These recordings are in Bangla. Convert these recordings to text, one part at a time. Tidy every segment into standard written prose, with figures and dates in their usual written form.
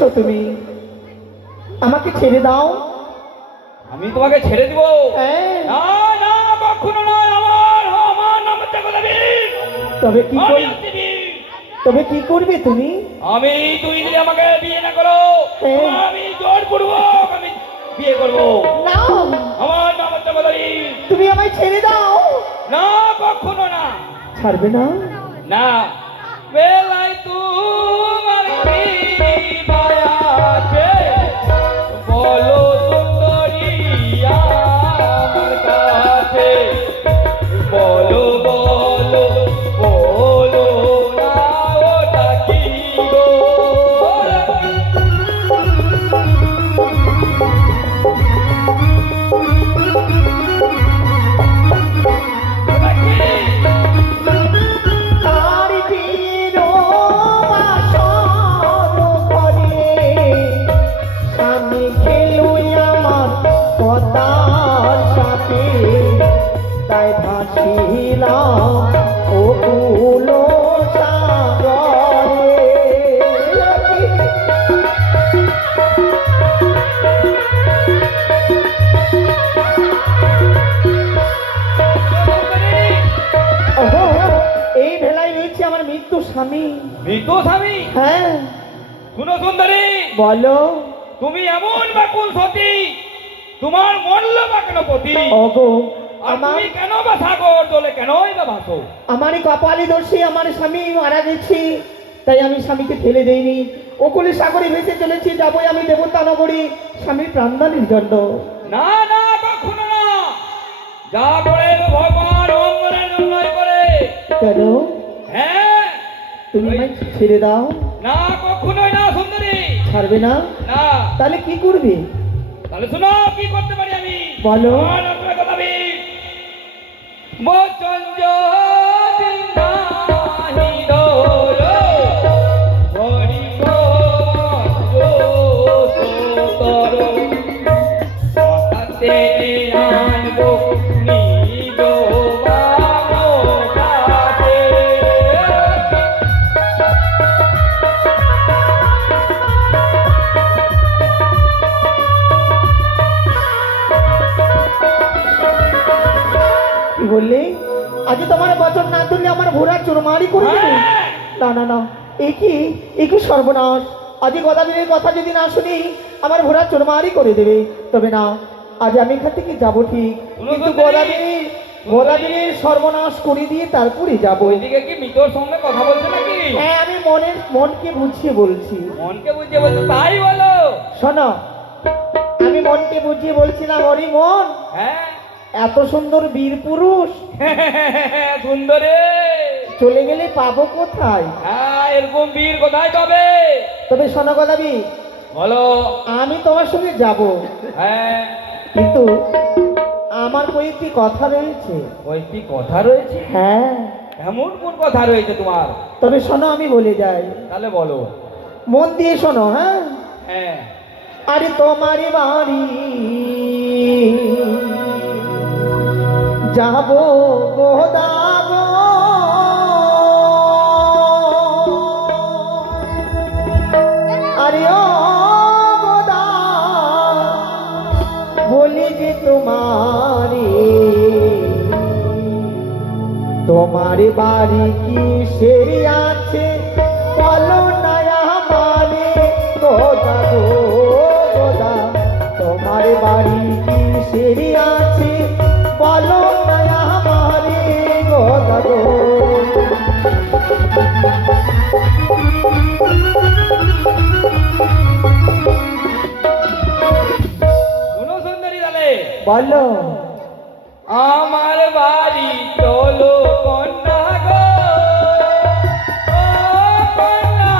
করছো তুমি? আমাকে ছেড়ে দাও। আমি তোমাকে ছেড়ে দিব? হ্যাঁ। না না, কখনো নয়। আমার আমার নাম হচ্ছে গদাবীর। তবে কি আমি করবে? হচ্ছি বীর। তবে কি করবে তুমি? আমি, তুই যদি আমাকে বিয়ে না করো, হ্যাঁ। আমি জোর পূর্বক আমি বিয়ে করবো। না, আমার নাম হচ্ছে গদাবীর। তুমি আমায় ছেড়ে দাও। না, কখনো না। ছাড়বে না? না, বেলায় তোমার কি মায়া আছে, বলো সুন্দরী আমার কাছে। বলো বলো বলো না, ওটা কি গো? ওটা কি? আর বিরো বাসর ঘরে স্বামী খেলুই আমার কথার সাথে, তাই ভাসিলাম ও কুলো সাগরে। ওহো, এই ভেলায় রয়েছে আমার মৃত্যু স্বামী। মৃত্যু স্বামী? হ্যাঁ, শুনো সুন্দরী, বলো। তুমি এমন ব্যাকুল সতী, তোমার মরল বা কেন পতি? ওগো, আর আমার তুমি কেন বা সাগর জলে কেনই বা ভাসো? আমার কপালে দোষী, আমার স্বামী মারা গেছি, তাই আমি স্বামীকে ফেলে দেইনি। ওকুলে সাগরে ভেসে চলেছি, যাবই আমি দেবতা নগরী স্বামীর প্রাণদানের জন্য। না না, কখনো না। যা করে ভগবান অঙ্গনের জন্যই করে। কেন? হ্যাঁ। তুমি আমায় ছেড়ে দাও। না, কখনোই না সুন্দরী। ছাড়বে না? না। তাহলে কি করবে? তাহলে শোনো কি করতে পারি আমি। বলো। আমার আপনার কথা বচন যদি নাহি ডোলো, হরি করো, হঠাতে আনবো নিজ বামকাতে। কি বললে? আজ তোমার বচন না তুললে আমার ঘোড়া চুরমারি করে দেবে? হ্যাঁ। না না না, এ কি সর্বনাশ! আজ গদাবীরের কথা যদি না শুনি, আমার ঘোড়া চুরমারি করে দেবে। তবে না, আজ আমি এখান থেকে যাবো ঠিক, কিন্তু গদাবীরের সর্বনাশ করে দিয়ে তারপরে যাবো। ওইদিকে কি মিতর সঙ্গে কথা বলছে নাকি? হ্যাঁ, আমি মনকে বুঝিয়ে বলছি। মনকে বুঝিয়ে বলছো? তাই বলো। শোনো, আমি মনকে বুঝিয়ে বলছিলাম, অরি মন, হ্যাঁ। এত সুন্দর বীর পুরুষ সুন্দরে চলে গেলে পাবো কোথায়? হ্যাঁ, এরকম বীর কোথায় পাবে? তবে শোনো গদাবীর, বলো। আমি তোমার সঙ্গে যাব, হ্যাঁ। কিন্তু আমার কয়েকটি কথা রয়েছে। ওই কি কথা রয়েছে? হ্যাঁ, এমন কোন কথা রয়েছে তোমার? তবে শোনো, আমি বলে যাই, তাহলে বলো। মন দিয়ে শোনো। হ্যাঁ, হ্যাঁ। আরে তোমার বাড়ি যাবো গোদাগো, আরে ও গোদা, বলি যে তোমার বাড়ি কি সেরি আছে, বলো না আমারে গোদা গো গোদা, তোমার বাড়ি কি সেরি আছে, বলো না আমারে গোদা গো। শুনো সুন্দরী, তাহলে বলো। আমার বাড়ি চলো কন্যা গো, ও কন্যা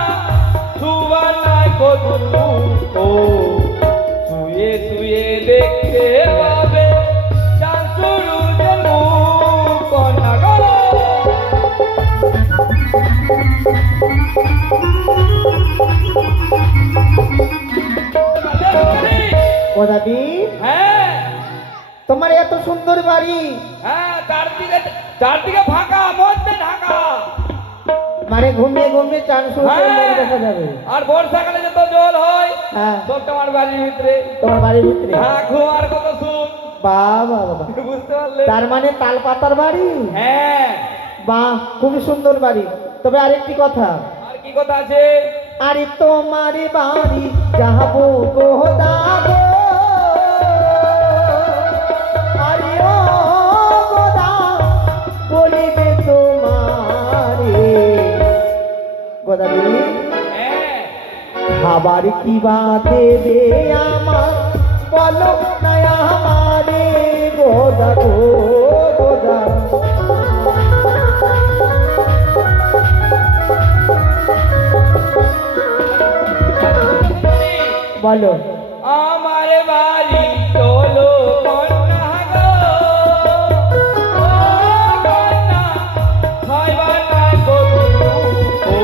সুবানায় কদু, ও শুয়ে শুয়ে দেখতে পাবে চাঁদ সূর্যের মুখ, কন্যা গো। গদাবীর, হ্যাঁ। তোমার এত সুন্দর বাড়ি, হ্যাঁ, চারদিকে চারদিকে ফাঁকা, মধ্যে ঢাকা। মানে ঘুমিয়ে ঘুমিয়ে চান শুরু করে হ্যাঁ। মরে দেখা যাবে। আর বর্ষাকালে যত জল হয় হ্যাঁ, সব তোমার বাড়ির ভিতরে। তোমার বাড়ির ভিতরে। হ্যাঁ, ঘুমার কত সুখ, বাবা বাবা, বুঝতে পারলে? তার মানে তাল পাতার বাড়ি। হ্যাঁ। বাহ, খুবই সুন্দর বাড়ি। তবে আরেকটি কথা, আর কি কথা আছে? আরে তোমার বাড়ি যাবো গো দাগো, আরে ও গোদা বলিবে তোমারে গোদাবি হ্যাঁ। খাবার কি বা দেবে আমার, বলো না আমারে গোদা গো গোদা। বলো। আমার বাড়ি চলো কন্যা গো, ও কন্যা, খাইবার নাই গরু, ও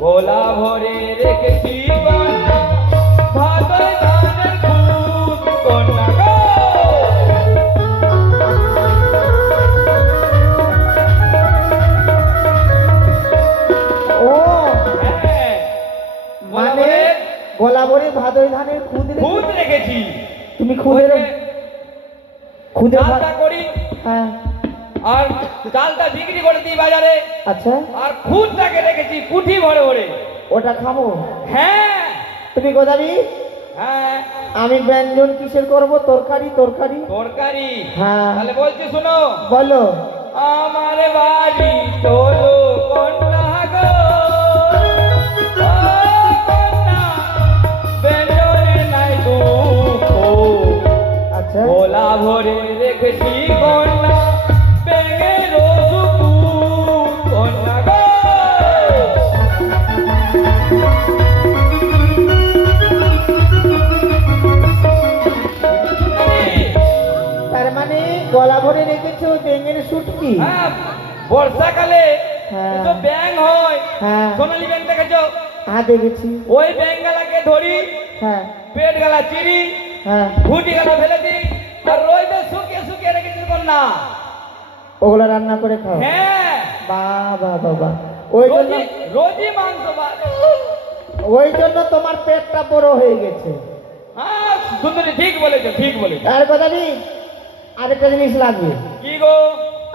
ভোলা ভরে রেখেছি কন্যা, ভাতর ধানের খুব কন্যা গো। ও হ্যাঁ, ভোলা মানে ভরে গলা ভরে ভাদই ধানের খুদ রেখে- খুদ রেখেছি। তুমি খুদের ওই যে খুদের ভাত। চালটা করি হ্যাঁ, আর চালটা বিক্রি করে দিই বাজারে, আচ্ছা, আর খুদটাকে রেখেছি কুঠি ভরে ভরে। ওটা খাবো। হ্যাঁ। তুমি গোদাবি, হ্যাঁ, আমি ব্যঞ্জন কিসের করব? তরকারি তরকারি। তরকারি। হ্যাঁ, তাহলে বলছি শোনো, বলো। আমার বাড়ি চলো কন্যা গো, ও কন্যা, বেজনে নাই দুঃখ, আচ্ছা, ভোলা ভরে রেখেছি কন্যা, বেঙের সুকু কন্যা গো। তার মানে গলা ভরে রেখেছো বেঙের শুটকি। হ্যাঁ, বর্ষাকালে হ্যাঁ। তো ব্যাং হয়, হ্যাঁ, সোনালি ব্যাং দেখেছো? হ্যাঁ দেখেছি। ওই ব্যাং গালাকে ধরি, হ্যাঁ, পেট গালা চিরি, হ্যাঁ, ঘুটি গালা ফেলে দিই, আর রইবে শুকিয়ে শুকিয়ে রেখেছি কন্যা। ওগুলো রান্না করে খাও। হ্যাঁ, বাবা বাবা, ওই জন্য রোজি রোজি মাংস ভাত। ওই জন্য তোমার পেটটা বড় হয়ে গেছে। হ্যাঁ, সুন্দরী ঠিক বলেছো, ঠিক বলেছো। আর গোদাবি, আরেকটা জিনিস লাগবে। কি গো?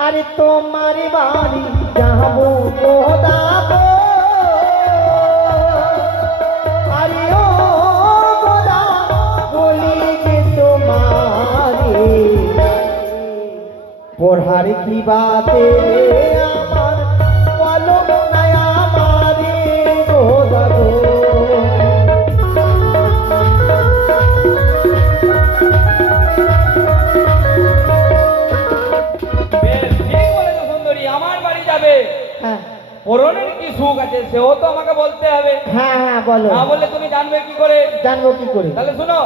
আরে তোমার বাড়ি যাবো গোদাবো, আরে ও গোদা বলিবে তোমারে পড়ার কি বাতে আমার, বলো না আমারে গোদা গো। বেশ, ঠিক বলেছো সুন্দরী, আমার বাড়ি যাবে। হ্যাঁ, পরনের কি সুখ আছে সেও তো আমাকে বলতে হবে, হ্যাঁ, হ্যাঁ, বলো। না বললে তুমি জানবে কি করে? জানবো কি করে? তাহলে শুনো,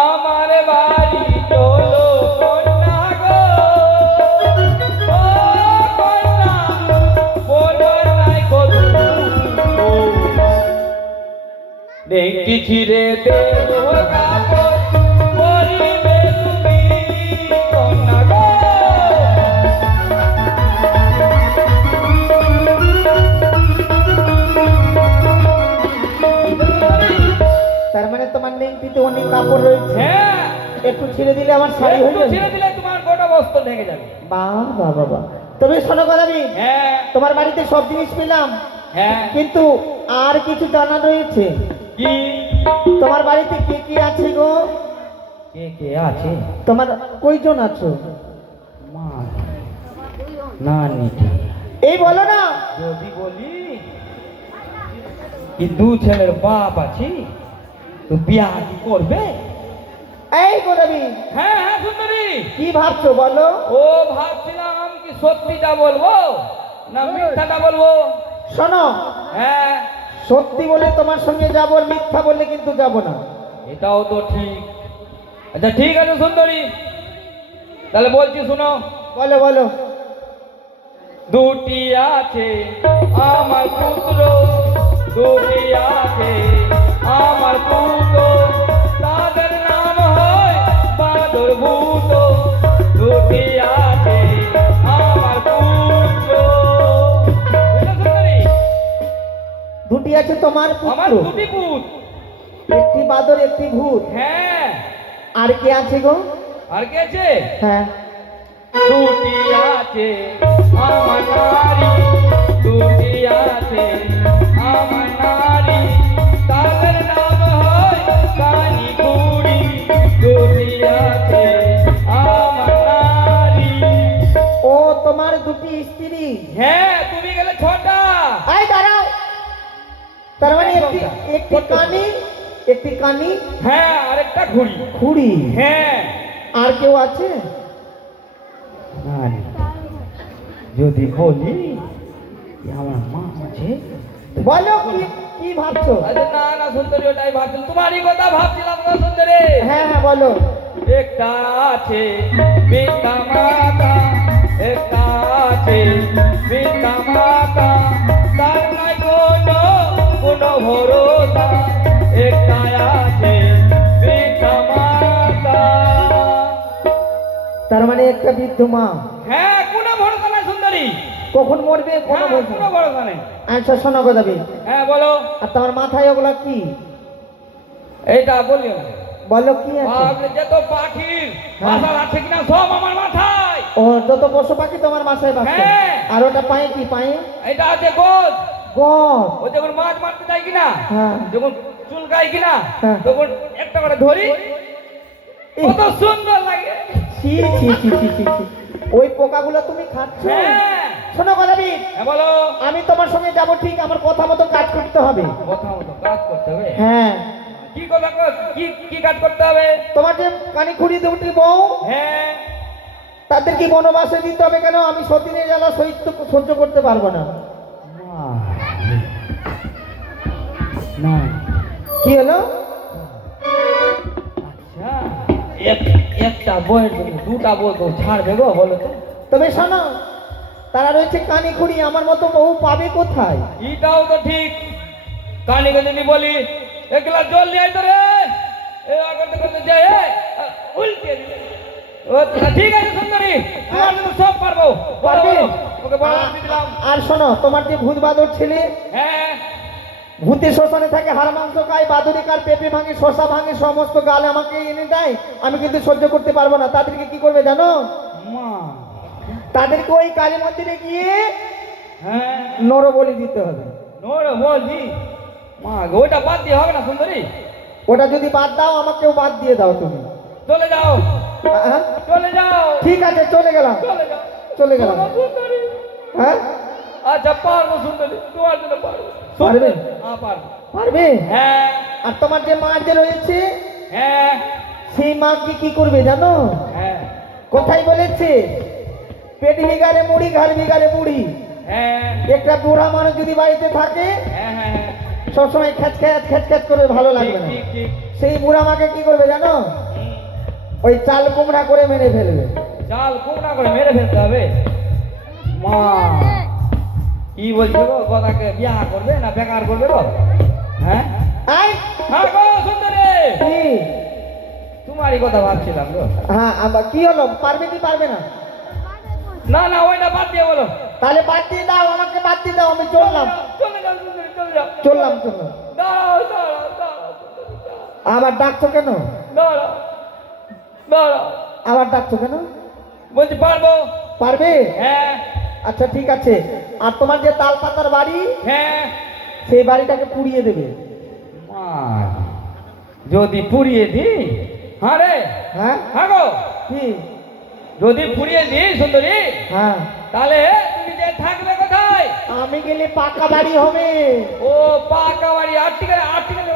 আমার বাড়ি চলো কন্যা গো, ও কন্যা, বলবার নাই কদু, দেখি ছিঁড়ে দেব কাপড়, পরিবে তুমি কন্যা গো। তার মানে তোমার নেংটিতে অনেক কাপড় রয়েছে, হ্যাঁ, একটু ছেড়ে দিলে আমার শাড়ি হয়ে একটু যাবে। ছিঁড়ে দিলে তোমার গোটা বস্ত্র ঢেকে যাবে। বাবা বাবা, তবে শোনো গোদাবি, হ্যাঁ। তোমার বাড়িতে সব জিনিস পেলাম, হ্যাঁ। কিন্তু আর কিছু জানা রয়েছে। কি? তোমার বাড়িতে কে কে আছে গো? কে কে আছে? তোমার কয়জন আছো? মা, না নিটি। এই বলো না। যদি বলি কি দু ছেলের বাপ আছি, তো বিয়া কি করবে? এই গোদাবি, হ্যাঁ হ্যাঁ সুন্দরী, কি ভাবছো বলো? ও ভাবছিলাম কি সত্যিটা বলবো না মিথ্যাটা বলবো। শোনো, হ্যাঁ, সত্যি বলে তোমার সঙ্গে যাবো, আর মিথ্যা বললে কিন্তু যাবো না। এটাও তো ঠিক। আচ্ছা ঠিক আছে সুন্দরী, তাহলে বলছি শুনো। বলো বলো। দুটি আছে আমার পুত্র, দুটি আছে আমার পুত্র, তাদের নাম হয় বাদর ভূত। দুটি আছে আমার পুত্র। বুঝেছো? আছে তোমার আমার পুত্র? দুটি পুত। একটি বাদর একটি ভূত, হ্যাঁ। আর কে আছে গো? আর কে আছে? হ্যাঁ, দুটি আছে আমার নারী, দুটি আছে আমার নারী, তাদের নাম হয় কানি কুড়ি। দুটি আছে আমার নারী। ও তোমার দুটি স্ত্রী। হ্যাঁ, তুমি গেলে ছটা। এই দাঁড়াও, তার মানে একটি কানি, একটি কানি, হ্যাঁ, আরেকটা ঘুড়ি। খুঁড়ি, হ্যাঁ। আর কেউ আছে? নারী যদি বলি আমার মা আছে। বলো কি কি ভাবছো? আরে না না সুন্দরী, ওটাই ভাবছিলাম, তোমারই কথা ভাবছিলাম না সুন্দরী। হ্যাঁ হ্যাঁ বলো। একটা আছে পিতা মাতা, একটা আছে পিতা মাতা, তার নাই কোনো ভরসা। একটা আছে পিতা মাতা। তার মানে একটা বৃদ্ধ মা, হ্যাঁ, কোনো ভরসা নাই সুন্দরী। কখন মরবে কোনো হ্যাঁ, বলছো? কোনো ভরসা নেই। আচ্ছা শোনো কথা বি, হ্যাঁ বলো। আর তোমার মাথায় ওগুলা কি? এইটা বলিও না। বলো কি আছে? আপনি যত পাখির হ্যাঁ। বাসা আছে কিনা সব আমার মাথায়। ও যত পশু পাখি তোমার বাসায় বাসে। হ্যাঁ। আর ওটা পায়ে কি? পায়ে এটা আছে গোদ। গদ। ও যখন মাছ মারতে যায় কিনা, হ্যাঁ। যখন চুলকায় কিনা, হ্যাঁ। তখন একটা করে ধরি, কত সুন্দর লাগে। ছি ছি ছি ছি ছি ছি। ওই পোকাগুলো তুমি খাচ্ছ? হ্যাঁ। শোনো কথা বি, হ্যাঁ বলো। আমি তোমার সঙ্গে যাব, ঠিক আমার কথা মতো কাজ করতে হবে। কথা মতো কাজ করতে হবে। হ্যাঁ, কি কথা কি কি কাজ করতে হবে? তোমার যে কানি খুঁড়ি দুটি বউ, হ্যাঁ। তাদের কি বনবাসে দিতে হবে? কেন আমি সতীনের জ্বালা সহ্য করতে পারবো না। না। কি হলো? আচ্ছা, একটা বইয়ের জন্য দুটা বই তো ছাড়বে গো, বলো তো। তবে শোনো, তারা রয়েছে কানি খুঁড়ি, আমার মতো বউ পাবে কোথায়? এটাও তো ঠিক। কানিকে যদি বলি এক গ্লাস জল নিয়ে আয় তো রে, এ করতে করতে যায় উল্টে দিলে। ও ঠিক আছে সুন্দরী, তোমার জন্য সব পারবো। পারবে? ওকে বড় দিলাম। আর শোনো, তোমার যে ভূত বাদর ছেলে, হ্যাঁ। ভূতে শ্মশানে থাকে, হাড় মাংস খায়, বাদুড়ি কার পেঁপে ভাঙে, শশা ভাঙে, সমস্ত গাল আমাকে এনে দেয়, আমি কিন্তু সহ্য করতে পারবো না। তাদেরকে কি করবে জানো? মা। তাদেরকে ওই কালী মন্দিরে গিয়ে হ্যাঁ। নরবলি দিতে হবে। নোড় বলছি মা, ওইটা বাদ দিয়ে হবে না সুন্দরী। ওটা যদি বাদ দাও, আমাকেও বাদ দিয়ে দাও তুমি। চলে যাও, হ্যাঁ? চলে যাও, ঠিক আছে, চলে গেলাম, চলে যাও, চলে গেলাম। সুন্দরী। হ্যাঁ, আচ্ছা পারবো সুন্দরী, তোমার জন্য পারবো। পারবে? হ্যাঁ পারবো। পারবে? হ্যাঁ। আর তোমার যে মা যে রয়েছে, হ্যাঁ। সেই মাকে কি করবে জানো? হ্যাঁ। কোথায় বলেছে? পেট বিঘারে মুড়ি, ঘাড় বিঘারে মুড়ি। হ্যাঁ। একটা বুড়া মানুষ যদি বাড়িতে থাকে, হ্যাঁ। হ্যাঁ। সবসময় খ্যাচ খ্যাচ খ্যাচ খ্যাচ করে ভালো লাগবে না। ঠিক ঠিক। সেই বুড়া মাকে কি করবে জানো? ওই চাল কুমড়া করে মেরে ফেলবে। চাল কুমড়া করে মেরে ফেলতে হবে। মা কি বলছো গো, গদাকে বিয়া করবে না বেকার করবে গো? হ্যাঁ। আই হ্যাঁ গো সুন্দরী, কি? তোমারই কথা ভাবছিলাম গো। হ্যাঁ, আবার কি হলো? পারবে কি পারবে না? না না, ওইটা বাদ দিয়ে বলো। তাহলে বাদ দিয়ে দাও, আমাকে বাদ দিয়ে দাও, আমি চললাম। চলে যাও সুন্দরী, চলে যাও। চললাম। দাঁড়াও দাঁড়াও দাঁড়াও সুন্দরী, দাঁড়াও। আবার ডাকছো কেন? দাঁড়াও দাঁড়াও। আবার ডাকছো কেন? বলছি পারবো। পারবে? হ্যাঁ। আচ্ছা ঠিক আছে। আর তোমার যে তাল পাতার বাড়ি, হ্যাঁ। সেই বাড়িটাকে পুড়িয়ে দেবে। মা, যদি পুড়িয়ে দিই, হ্যাঁ রে, হ্যাঁ হ্যাঁ গো, কি? যদি পুড়িয়ে দিই সুন্দরী, হ্যাঁ, তাহলে তুমি যে থাকবে কোথায়? আমি গেলে পাকা বাড়ি হবে। ও পাকা বাড়ি, আটটিকা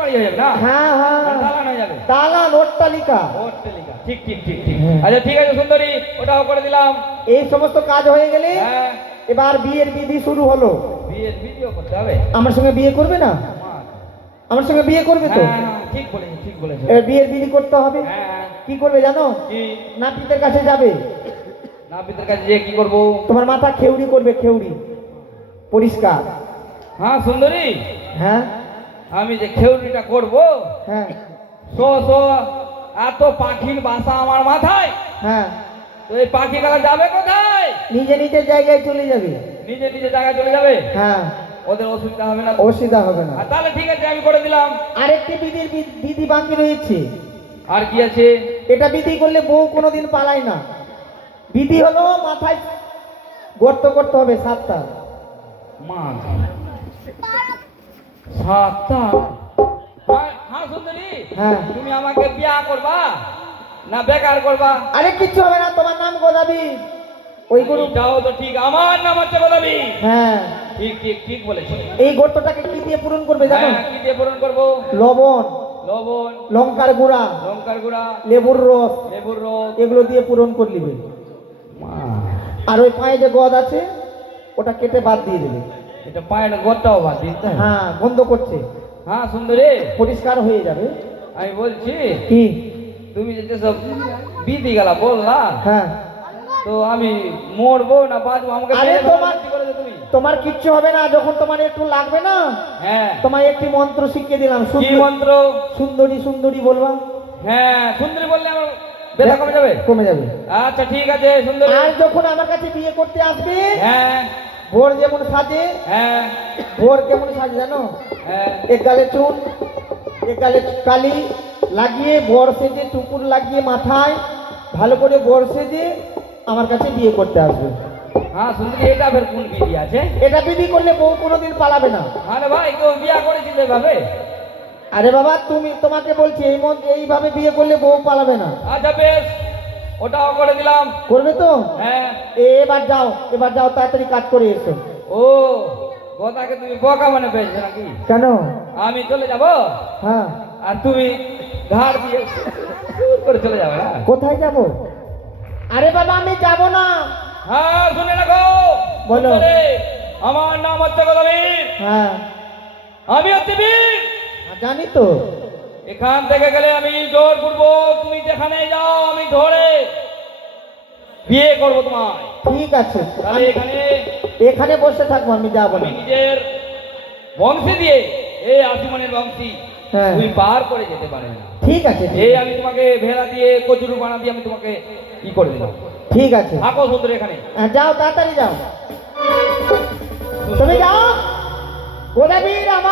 বাড়ি হয়ে যাবে না? হ্যাঁ হ্যাঁ, দালান হয়ে যাবে। দালান, অট্টালিকা। অট্টালিকা। ঠিক ঠিক ঠিক ঠিক। হ্যাঁ। আচ্ছা ঠিক আছে সুন্দরী, ওটাও করে দিলাম। এই সমস্ত কাজ হয়ে গেলে হ্যাঁ। এবার বিয়ের বিধি শুরু হলো। বিয়ের ভিডিও করতে হবে। আমার সঙ্গে বিয়ে করবে না? মা। আমার সঙ্গে বিয়ে করবে তো? হ্যাঁ হ্যাঁ, ঠিক বলেছো ঠিক বলেছো। এবার বিয়ের বিধি করতে হবে। হ্যাঁ হ্যাঁ। কি করবে জানো? কি? নাপিতের কাছে যাবে, নাপিতের কাছে যে কি করবো? তোমার মাথা খেউড়ি করবে, খেউড়ি পরিষ্কার। হ্যাঁ সুন্দরী, হ্যাঁ আমি যে খেউরিটা করবো, হ্যাঁ শো এত পাখির বাসা আমার মাথায়, হ্যাঁ, তো এই পাখিগুলো যাবে কোথায়? নিজে নিজের জায়গায় চলে যাবে। নিজে নিজে জায়গায় চলে যাবে। হ্যাঁ, ওদের অসুবিধা হবে না তো? অসুবিধা হবে না। তাহলে ঠিক আছে, আমি করে দিলাম। আরেকটি বিধি বাকি রয়েছে। আর কি আছে? এটা বিধি করলে বউ কোনোদিন পালায় না। বিধি হলো মাথায় গর্ত করতে হবে 7টা। মা 7টা? হ্যাঁ সুন্দরী, হ্যাঁ। তুমি আমাকে বিয়া করবা না বেকার করবা? আরে কিচ্ছু হবে না, তোমার নাম গোদাবি। ওই গরু, এটাও তো ঠিক, আমার নাম হচ্ছে গোলাপি। হ্যাঁ। ঠিক ঠিক ঠিক বলেছো। এই গর্তটাকে কি দিয়ে পূরণ করবে জানো? হ্যাঁ, কি দিয়ে পূরণ করবো? লবণ, লবণ, লঙ্কার গুঁড়া, লঙ্কার গুঁড়া, লেবুর রস, লেবুর রস। এগুলো দিয়ে পূরণ করে নিবে। মা, আর ওই পায়ে যে গদ আছে ওটা কেটে বাদ দিয়ে দেবে। এটা পায়ের গোটাও বাদ দিতে হয়? হ্যাঁ, গন্ধ করছে, হ্যাঁ সুন্দরী, পরিষ্কার হয়ে যাবে। আমি বলছি কি? তুমি যে সব বিধি গেলা বললা, হ্যাঁ। তো আমি মরবো না বাঁচবো? আমাকে আরে মেরে তোমার- ফেলতে বলেছো তুমি? তোমার কিচ্ছু হবে না। যখন তোমার একটু লাগবে না, হ্যাঁ। তোমায় একটি মন্ত্র শিখিয়ে দিলাম। কি মন্ত্র? সুন্দরী সুন্দরী বলবা, হ্যাঁ, সুন্দরী বললে আমার ব্যথা কমে যাবে? কমে যাবে। আচ্ছা ঠিক আছে সুন্দরী। আর যখন আমার কাছে বিয়ে করতে আসবে, হ্যাঁ ভোর যেমন সাজে, হ্যাঁ ভোর কেমন সাজে জানো? হ্যাঁ। এক গালে চুল, এক গালে কালি লাগিয়ে, বর সেজে, টুকুর লাগিয়ে মাথায় ভালো করে বর সেজে আমার কাছে বিয়ে করতে আসবে। হ্যাঁ সুন্দরী, এটা ফের কোন বিধি আছে? এটা বিধি করলে বউ কোনোদিন পালাবে না। আরে ভাই, কেউ বিয়া করেছিল এভাবে? আরে বাবা, তোমাকে বলছি এইভাবে বিয়ে করলে বউ পালাবে না। আচ্ছা বেশ, ওটাও করে দিলাম। করবে তো? হ্যাঁ। এবার যাও তাড়াতাড়ি কাজ করে এসো। ও, গোদাকে তুমি বোকা মানে পেয়েছো নাকি? কেন? আমি চলে যাব হ্যাঁ। আর তুমি ধার দিয়ে সুর করে চলে যাবে না? কোথায় যাব? আরে বাবা, আমি যাব না। হ্যাঁ শুনে রাখো। বলো। সুন্দরী, আমার নাম হচ্ছে গোদাবি। হ্যাঁ, আমি হচ্ছে বীর। জানি তো। এখান থেকে গেলে আমি জোর করবো, তুমি যেখানে যাও আমি ধরে বিয়ে করবো তোমার। ঠিক আছে, তাহলে এখানে বসে থাকবো, আমি যাবো আমি না। নিজের বংশী দিয়ে, এই আসিমানের বংশী হ্যাঁ। তুমি পার করে যেতে পারে না। ঠিক আছে, এই আমি তোমাকে ভেড়া দিয়ে কচুরু বানা দিয়ে আমি তোমাকে ই করে দিলাম। ঠিক আছে। থাকো সুন্দর এখানে। যাও, তাড়াতাড়ি যাও। তুমি যাও। গোদাবীর আমার